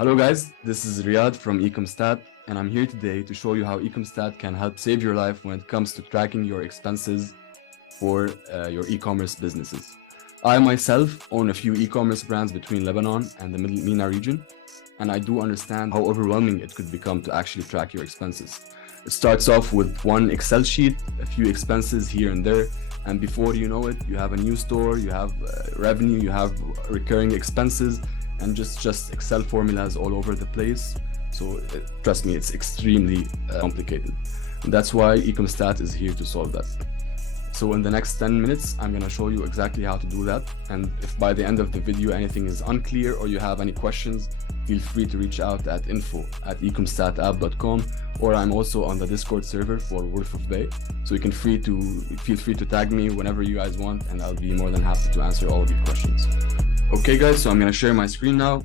Hello guys, this is Riyad from EcomStat, and I'm here today to show you how EcomStat can help save your life when it comes to tracking your expenses for your e-commerce businesses. I myself own a few e-commerce brands between Lebanon and the Middle MENA region, and I do understand how overwhelming it could become to actually track your expenses. It starts off with one Excel sheet, a few expenses here and there, and before you know it, you have a new store, you have revenue, you have recurring expenses, and just Excel formulas all over the place. So trust me, it's extremely complicated. And that's why EcomStat is here to solve that. So in the next 10 minutes, I'm going to show you exactly how to do that. And if by the end of the video anything is unclear or you have any questions, feel free to reach out at info@ecomstatapp.com, or I'm also on the Discord server for Wolf of Bay. So you can feel free to tag me whenever you guys want, and I'll be more than happy to answer all of your questions. Okay guys, so I'm going to share my screen now.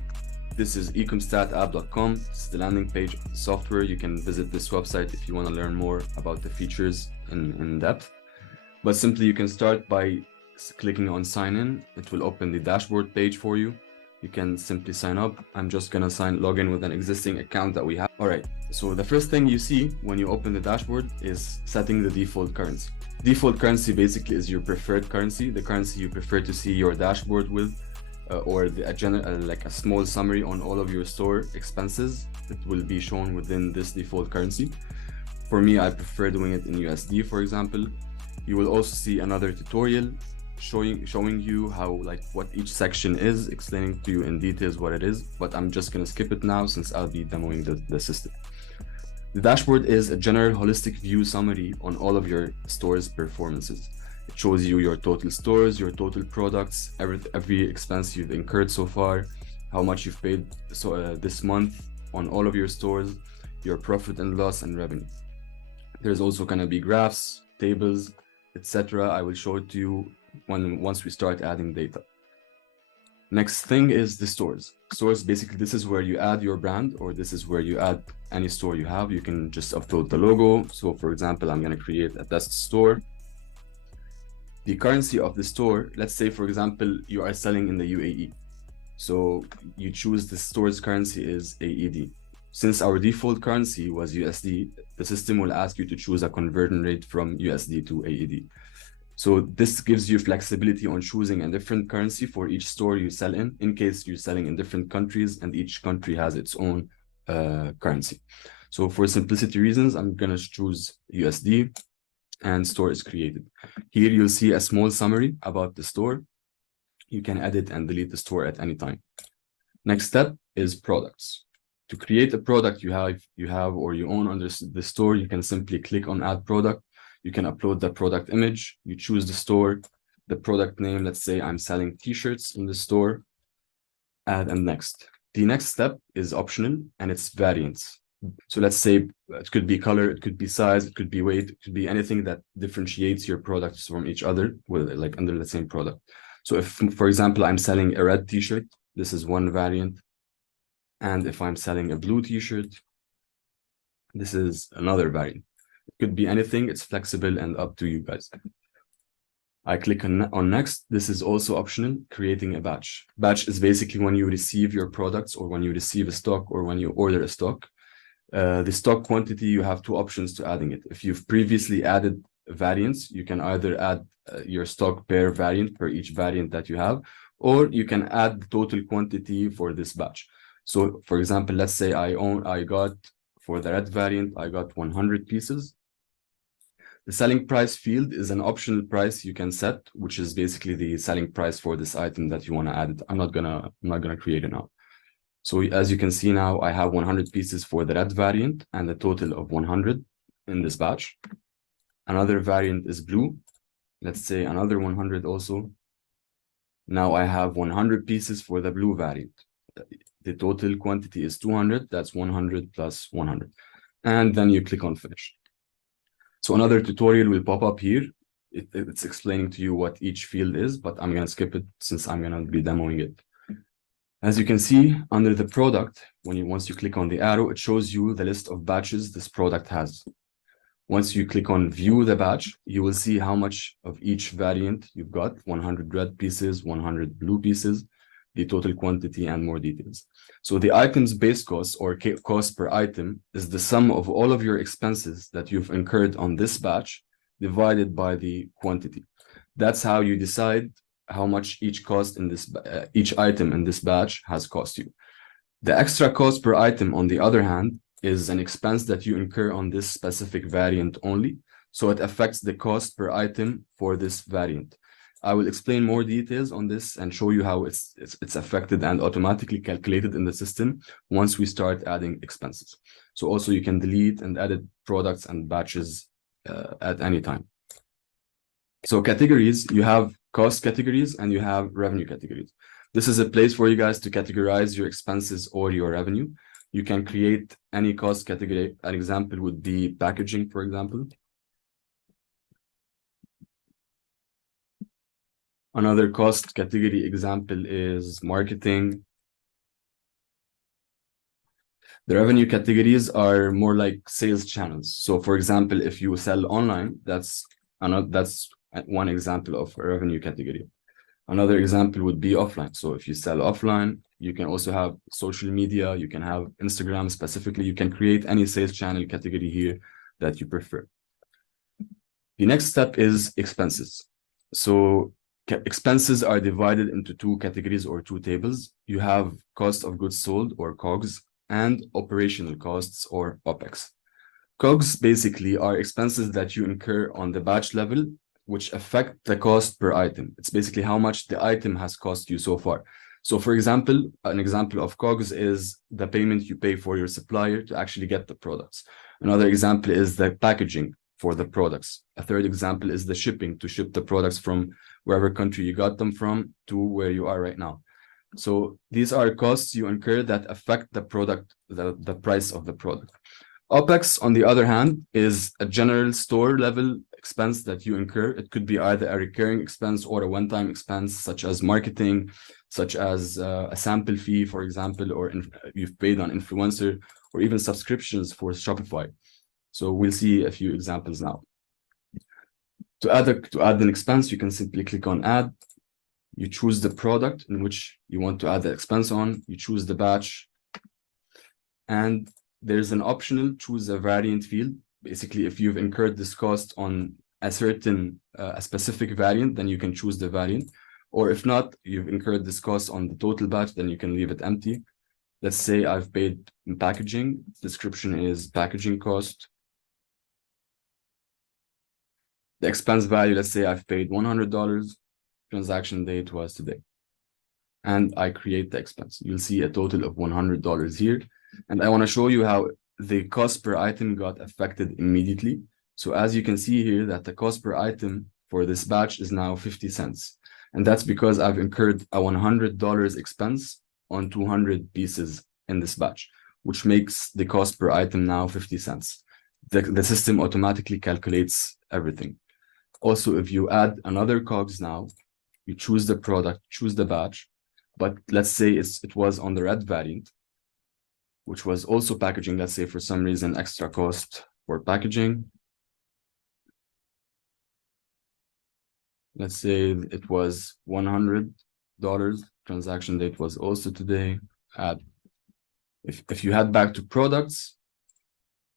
This is EcomStatApp.com. It's the landing page of the software. You can visit this website if you want to learn more about the features in depth. But simply you can start by clicking on sign in. It will open the dashboard page for you. You can simply sign up. I'm just going to log in with an existing account that we have. All right, so the first thing you see when you open the dashboard is setting the default currency. Default currency basically is your preferred currency, the currency you prefer to see your dashboard with. Or like a small summary on all of your store expenses. It will be shown within this default currency. For me, I prefer doing it in USD, for example. You will also see another tutorial showing you how, like, what each section is, explaining to you in details what it is, but I'm just going to skip it now since I'll be demoing the system. The dashboard is a general holistic view summary on all of your stores' performances. It shows you your total stores, your total products, every expense you've incurred so far, how much you've paid this month on all of your stores, your profit and loss and revenue. There's also going to be graphs, tables, etc. I will show it to you once we start adding data. Next thing is the stores. Stores, basically, this is where you add your brand, or this is where you add any store you have. You can just upload the logo. So for example, I'm going to create a test store. The currency of the store, let's say, for example, you are selling in the UAE. So you choose the store's currency is AED. Since our default currency was USD, the system will ask you to choose a conversion rate from USD to AED. So this gives you flexibility on choosing a different currency for each store you sell in case you're selling in different countries and each country has its own currency. So for simplicity reasons, I'm going to choose USD. And store is created. Here you'll see a small summary about the store. You can edit and delete the store at any time. Next step is products. To create a product you have or you own under the store, you can simply click on add product. You can upload the product image. You choose the store, the product name. Let's say I'm selling t-shirts in the store. Add and next. The next step is optional and it's variants. So let's say it could be color, it could be size, it could be weight, it could be anything that differentiates your products from each other, like under the same product. So if, for example, I'm selling a red t-shirt, this is one variant. And if I'm selling a blue t-shirt, this is another variant. It could be anything, it's flexible and up to you guys. I click on next. This is also optional, creating a batch. Batch is basically when you receive your products or when you receive a stock or when you order a stock. The stock quantity, you have two options to adding it. If you've previously added variants, you can either add your stock per variant per each variant that you have, or you can add the total quantity for this batch. So for example, let's say I got for the red variant, I got 100 pieces. The selling price field is an optional price you can set, which is basically the selling price for this item that you want to add it. I'm not gonna create it now. So as you can see now, I have 100 pieces for the red variant and a total of 100 in this batch. Another variant is blue. Let's say another 100 also. Now I have 100 pieces for the blue variant. The total quantity is 200. That's 100 plus 100. And then you click on finish. So another tutorial will pop up here. It's explaining to you what each field is, but I'm going to skip it since I'm going to be demoing it. As you can see, under the product, once you click on the arrow, it shows you the list of batches this product has. Once you click on view the batch, you will see how much of each variant you've got, 100 red pieces, 100 blue pieces. the total quantity, and more details. So the item's base cost, or cost per item, is the sum of all of your expenses that you've incurred on this batch divided by the quantity. That's how you decide how much each item in this batch has cost you. The extra cost per item, on the other hand, is an expense that you incur on this specific variant only, so it affects the cost per item for this variant. I will explain more details on this and show you how it's affected and automatically calculated in the system once we start adding expenses. So also you can delete and edit products and batches at any time. So categories, you have cost categories and you have revenue categories. This is a place for you guys to categorize your expenses or your revenue. You can create any cost category. An example would be packaging, for example. Another cost category example is marketing. The revenue categories are more like sales channels. So for example, if you sell online, that's one example of a revenue category. Another example would be offline. So if you sell offline, you can also have social media, you can have Instagram specifically, you can create any sales channel category here that you prefer. The next step is expenses. So expenses are divided into two categories or two tables. You have cost of goods sold, or COGS, and operational costs, or OPEX. COGS basically are expenses that you incur on the batch level, which affect the cost per item. It's basically how much the item has cost you so far. So for example, an example of COGS is the payment you pay for your supplier to actually get the products. Another example is the packaging for the products. A third example is the shipping, to ship the products from wherever country you got them from to where you are right now. So these are costs you incur that affect the product, the price of the product. OPEX, on the other hand, is a general store level expense that you incur. It could be either a recurring expense or a one-time expense, such as marketing, such as a sample fee, for example, or you've paid on influencer, or even subscriptions for Shopify. So we'll see a few examples now. To add an expense, you can simply click on add. You choose the product in which you want to add the expense on. You choose the batch, and there's an optional choose a variant field. Basically, if you've incurred this cost on a specific variant, then you can choose the variant. Or if not, you've incurred this cost on the total batch, then you can leave it empty. Let's say I've paid in packaging. Description is packaging cost. The expense value, let's say I've paid $100. Transaction date was today. And I create the expense. You'll see a total of $100 here. And I want to show you how the cost per item got affected immediately. So as you can see here, that the cost per item for this batch is now 50 cents. And that's because I've incurred a $100 expense on 200 pieces in this batch, which makes the cost per item now 50 cents. The system automatically calculates everything. Also, if you add another COGS now, you choose the product, choose the batch, but let's say it was on the red variant, which was also packaging. Let's say for some reason, extra cost for packaging. Let's say it was $100. Transaction date was also today. If you head back to products,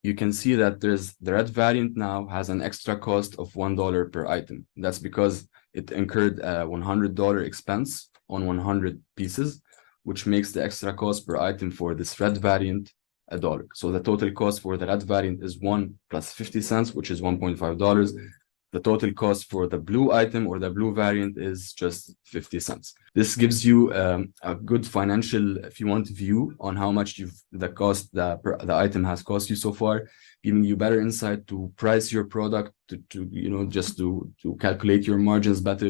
you can see that the red variant now has an extra cost of $1 per item. That's because it incurred a $100 expense on 100 pieces, which makes the extra cost per item for this red variant $1. So the total cost for the red variant is 1 plus 50 cents, which is $1.5. The total cost for the blue item or the blue variant is just 50 cents. This gives you a good financial, if you want, view on how much the item has cost you so far, giving you better insight to price your product, to calculate your margins better.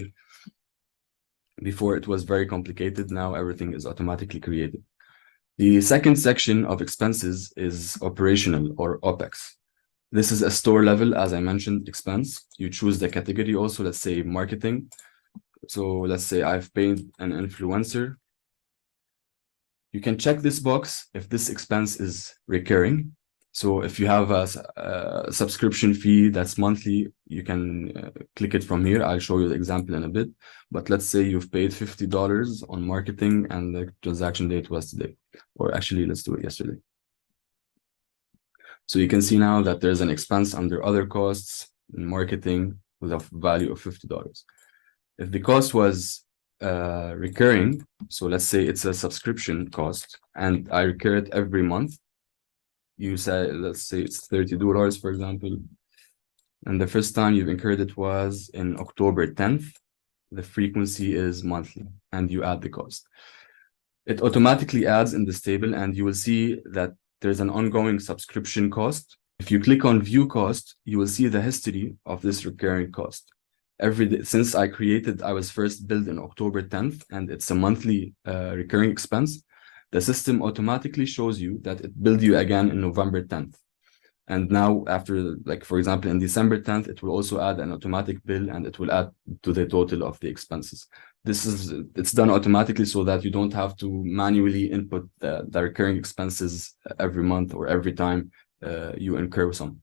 Before it was very complicated. Now everything is automatically created. The second section of expenses is operational, or OPEX. This is a store level, as I mentioned, expense. You choose the category also, let's say marketing. So let's say I've paid an influencer. You can check this box if this expense is recurring. So if you have a subscription fee that's monthly, you can click it from here. I'll show you the example in a bit. But let's say you've paid $50 on marketing and the transaction date was today, or actually let's do it yesterday. So you can see now that there's an expense under other costs in marketing with a value of $50. If the cost was recurring, so let's say it's a subscription cost and I recur it every month, you say, let's say it's $30, for example, and the first time you've incurred it was in October 10th, the frequency is monthly, and you add the cost. It automatically adds in this table, and you will see that there's an ongoing subscription cost. If you click on view cost, you will see the history of this recurring cost. Every day since I was first billed in October 10th, and it's a monthly recurring expense. The system automatically shows you that it billed you again in November 10th. And now after, like, for example, in December 10th, it will also add an automatic bill and it will add to the total of the expenses. It's done automatically so that you don't have to manually input the recurring expenses every month or every time you incur some.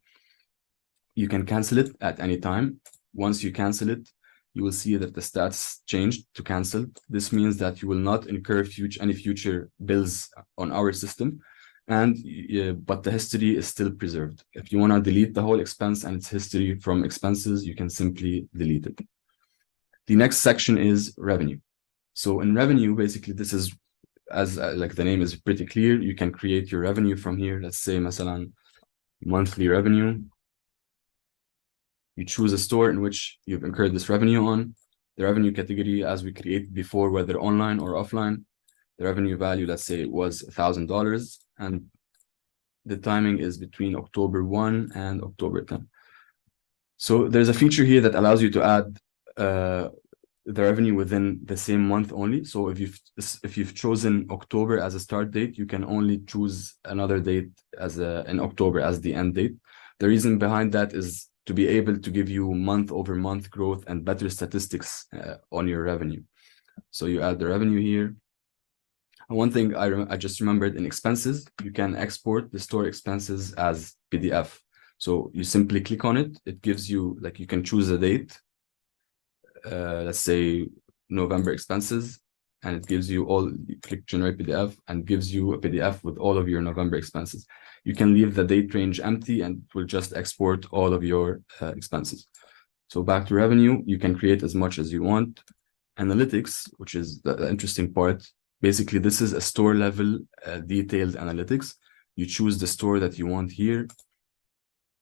You can cancel it at any time. Once you cancel it, you will see that the stats changed to cancel. This means that you will not incur any future bills on our system. But the history is still preserved. If you want to delete the whole expense and its history from expenses, you can simply delete it. The next section is revenue. So in revenue, basically, this is, as like the name is pretty clear, you can create your revenue from here. Let's say, masalan, monthly revenue. You choose a store in which you've incurred this revenue on. The revenue category, as we created before, whether online or offline. The revenue value, let's say, was $1,000, and the timing is between October 1 and October 10. So there's a feature here that allows you to add the revenue within the same month only. So if you've chosen October as a start date, you can only choose another date in October as the end date. The reason behind that is to be able to give you month-over-month growth and better statistics on your revenue. So you add the revenue here. And one thing I just remembered, in expenses, you can export the store expenses as PDF. So you simply click on it. It gives you, like, you can choose a date. Let's say November expenses, and it gives you you click generate PDF and gives you a PDF with all of your November expenses. You can leave the date range empty and it will just export all of your expenses. So back to revenue, you can create as much as you want. Analytics, which is the interesting part. Basically, this is a store level detailed analytics. You choose the store that you want here.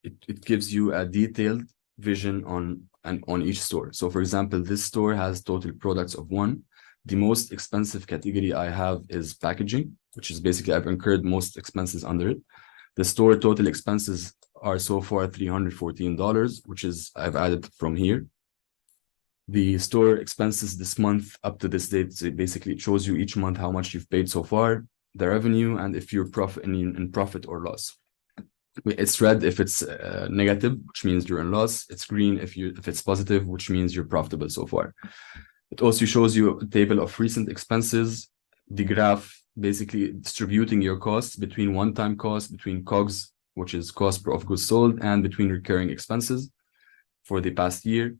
It gives you a detailed vision on each store. So for example, this store has total products of 1. The most expensive category I have is packaging, which is basically I've incurred most expenses under it. The store total expenses are so far $314, which is I've added from here. The store expenses this month up to this date, so basically it shows you each month how much you've paid so far, the revenue, and if you're in profit or loss. It's red if it's negative, which means you're in loss. It's green if it's positive, which means you're profitable so far. It also shows you a table of recent expenses, the graph basically distributing your costs between one-time costs, between COGS, which is cost of goods sold, and between recurring expenses for the past year.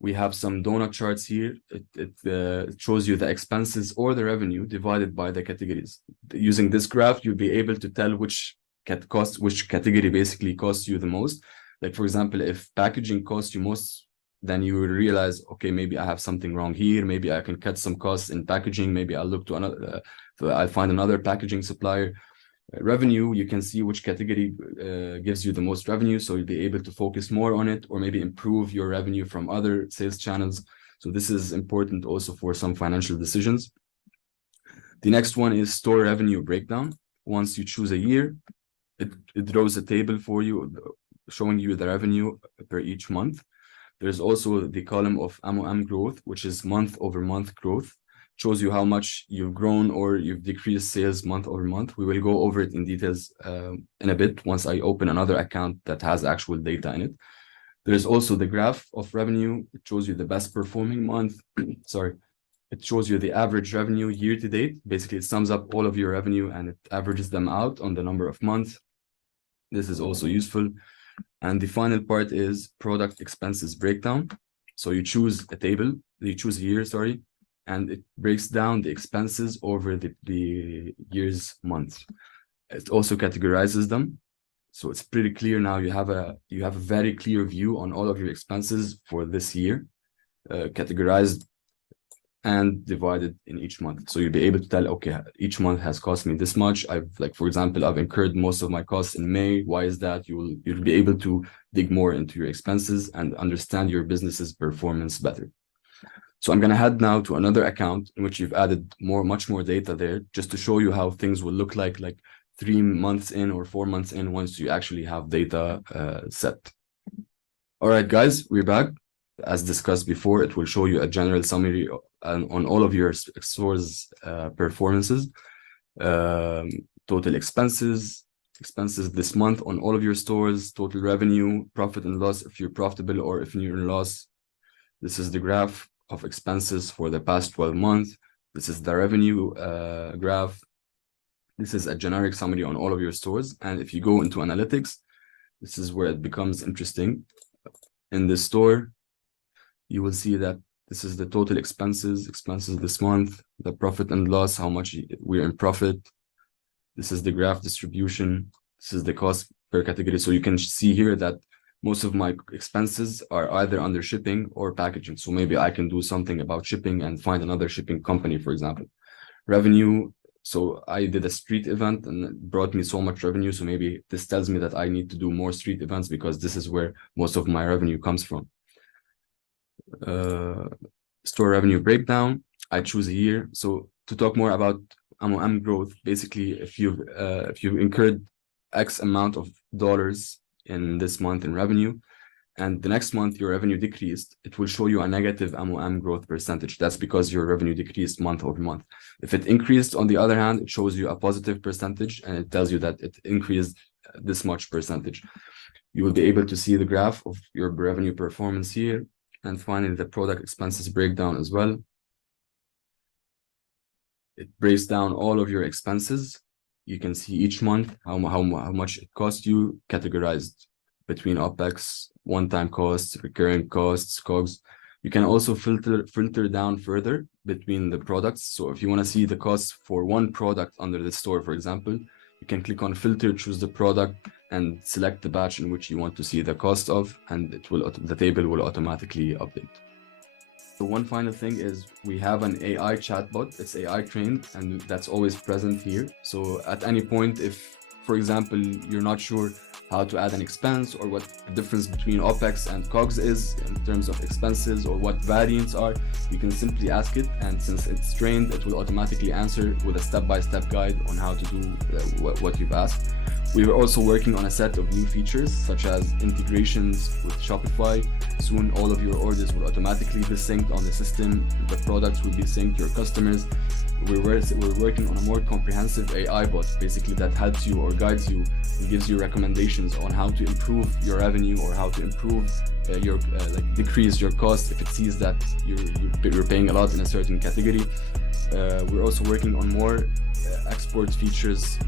We have some donut charts here. It shows you the expenses or the revenue divided by the categories. Using this graph, you'll be able to tell which category basically costs you the most. Like, for example, if packaging costs you most, then you will realize, okay, maybe I have something wrong here. Maybe I can cut some costs in packaging. Maybe I'll look to another, I'll find another packaging supplier. Revenue, you can see which category gives you the most revenue, so you'll be able to focus more on it, or maybe improve your revenue from other sales channels. So this is important also for some financial decisions. The next one is store revenue breakdown. Once you choose a year, it draws a table for you showing you the revenue per each month. There's also the column of MOM growth, which is month-over-month growth. Shows you how much you've grown or you've decreased sales month over month. We will go over it in details in a bit once I open another account that has actual data in it. There's also the graph of revenue. It shows you the best performing month. Sorry. It shows you the average revenue year to date. Basically, it sums up all of your revenue and it averages them out on the number of months. This is also useful. And the final part is product expenses breakdown. So you choose a table, you choose a year, sorry, and it breaks down the expenses over the year's month. It also categorizes them. So it's pretty clear now. You have a very clear view on all of your expenses for this year, categorized and divided in each month. So you'll be able to tell, okay, each month has cost me this much. For example, I've incurred most of my costs in May. Why is that? You'll be able to dig more into your expenses and understand your business's performance better. So I'm going to head now to another account in which you've added much more data there, just to show you how things will look like 3 months in or 4 months in once you actually have data set. All right, guys, we're back. As discussed before, it will show you a general summary on all of your stores' performances, total expenses this month on all of your stores, total revenue, profit and loss, if you're profitable or if you're in loss. This is the graph of expenses for the past 12 months. This is the revenue graph. This is a generic summary on all of your stores. And if you go into analytics, this is where it becomes interesting. In the store, you will see that this is the total expenses this month, the profit and loss, how much we're in profit. This is the graph distribution. This is the cost per category. So you can see here that most of my expenses are either under shipping or packaging. So maybe I can do something about shipping and find another shipping company, for example. Revenue. So I did a street event and it brought me so much revenue. So maybe this tells me that I need to do more street events because this is where most of my revenue comes from. Store revenue breakdown. I choose a year. So to talk more about MOM growth, basically, if you've incurred X amount of dollars in this month in revenue, and the next month your revenue decreased, it will show you a negative MOM growth percentage. That's because your revenue decreased month over month. If it increased, on the other hand, it shows you a positive percentage and it tells you that it increased this much percentage. You will be able to see the graph of your revenue performance here. And finally, the product expenses breakdown as well. It breaks down all of your expenses. You can see each month how much it cost you, categorized between OPEX, one-time costs, recurring costs, COGS. You can also filter down further between the products. So if you want to see the costs for one product under the store, for example, you can click on filter, choose the product, and select the batch in which you want to see the cost of, and the table will automatically update. So one final thing is we have an AI chatbot. It's AI trained, and that's always present here. So at any point, if, for example, you're not sure how to add an expense or what the difference between OPEX and COGS is in terms of expenses or what variants are, you can simply ask it. And since it's trained, it will automatically answer with a step-by-step guide on how to do what you've asked. We are also working on a set of new features, such as integrations with Shopify. Soon, all of your orders will automatically be synced on the system. The products will be synced to your customers. We're working on a more comprehensive AI bot, basically, that helps you or guides you and gives you recommendations on how to improve your revenue or how to improve decrease your cost if it sees that you're paying a lot in a certain category. We're also working on more export features,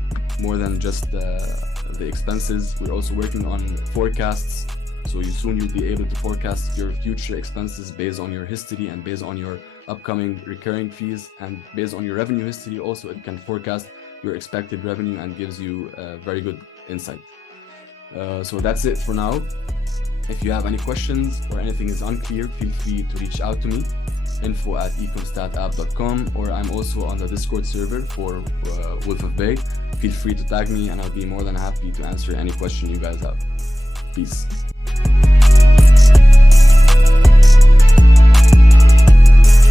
more than just the expenses. We're also working on forecasts. So you'll be able to forecast your future expenses based on your history and based on your upcoming recurring fees, and based on your revenue history. Also, it can forecast your expected revenue and gives you very good insight. So that's it for now. If you have any questions or anything is unclear, feel free to reach out to me, info@ecomstatapp.com, or I'm also on the Discord server for Wolf of Bay. Feel free to tag me and I'll be more than happy to answer any question you guys have. Peace.